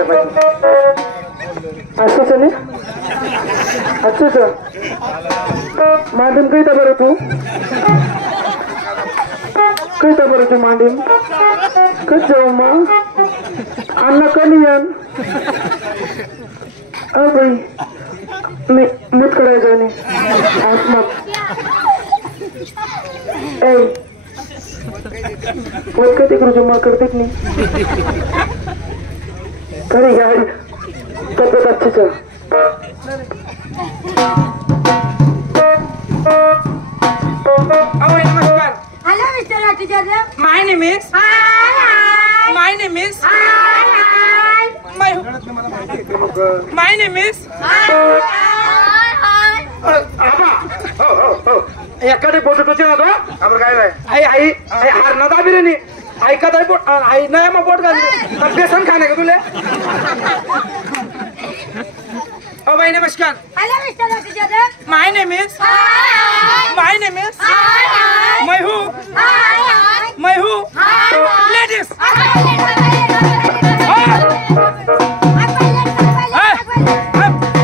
अरे बाई असंच नाही असंच मांडीम काही बरं तू काही बरं तू मांडीम कस जाऊ मग अन्न कमी यान बाई मी मुतकडे जाणे आसमात कधी करू मग करतेच नाही खरी गाडी तब्येत अच्छीच नमस्कार. Hello, Mr. Ratijara. My name is. Hi. My name is. Hi. My name is. Hi. एखादी बोट टोचे ना तो आपण काय नाही आई आई आई हार ना दाबी रे नी ऐकत आहे बोट आई नाही मग बोट घाल बेसन खाणे का तुले Oh, my नमस्कार. Hello, Mr. Ratijara. My name is. Hi. My name is. Hi. मैं हूँ. Hi. मैं हूँ. Ladies.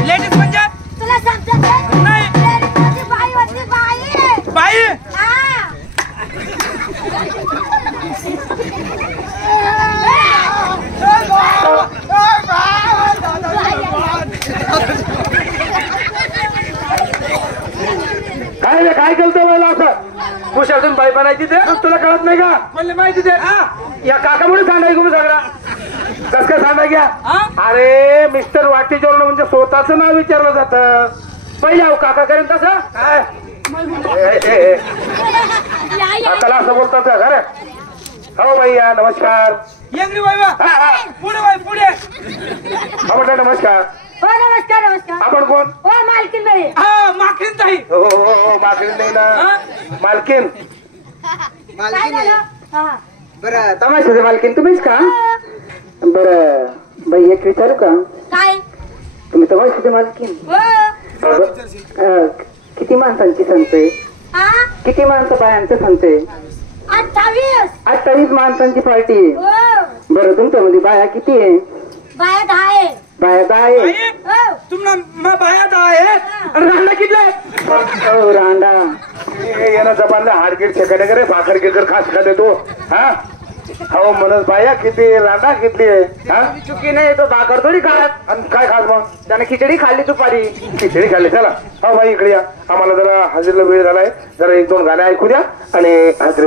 Ladies म्हणजे तुला समजत नाही. बाई होती बाई बाई. काय रे काय केलं मला असं कुशातून बाई बनायची ते तुला कळत नाही का म्हणले माहिती दे. या काकामुळे सांगाय तुम्ही सगळा कस काय सांगा घ्या अरे मिस्टर वाटेचोरण म्हणजे स्वतःच नाव विचारलं जातं पहिले अहो काका करेन तसं काय काकाला असं बोलतात का खरं हो भैया नमस्कार यंगरी बाबा. पुढे बाई पुढे. आपण नमस्कार हो नमस्कार नमस्कार आपण कोण हो मालकीन बाई हा माखीन ताई. हो हो हो मालकीन नाही ना मालकीन काय झालं हा बरं तमाशाचे मालकीन तुम्हीच का बरं बाई एक विचारू का काय तुम्ही तमाशाचे मालकीन हो किती माणसांची संचय हा किती माणसं बायांचं संचय 28 28 माणसांची पार्टी आहे हो बरं तुमच्यामध्ये बाया किती आहे बाया 10 आहे बाया काय आहे बाई हो तुम्हाला बायात आहे. रांडा कितला हो रांडा येणं जबानला हाडगीर शेकडे करे भाकर गिकर खास का देतो हा हो म्हणत बाया किती रांडा किती आहे हा चुकी नाही तो भाकर थोडी खात आणि काय खात मग त्याने खिचडी खाल्ली दुपारी खिचडी खाल्ली चला हो बाई इकडे या आम्हाला जरा हजेरीला वेळ झालाय जरा 1-2 गाणे ऐकू द्या आणि हजेरी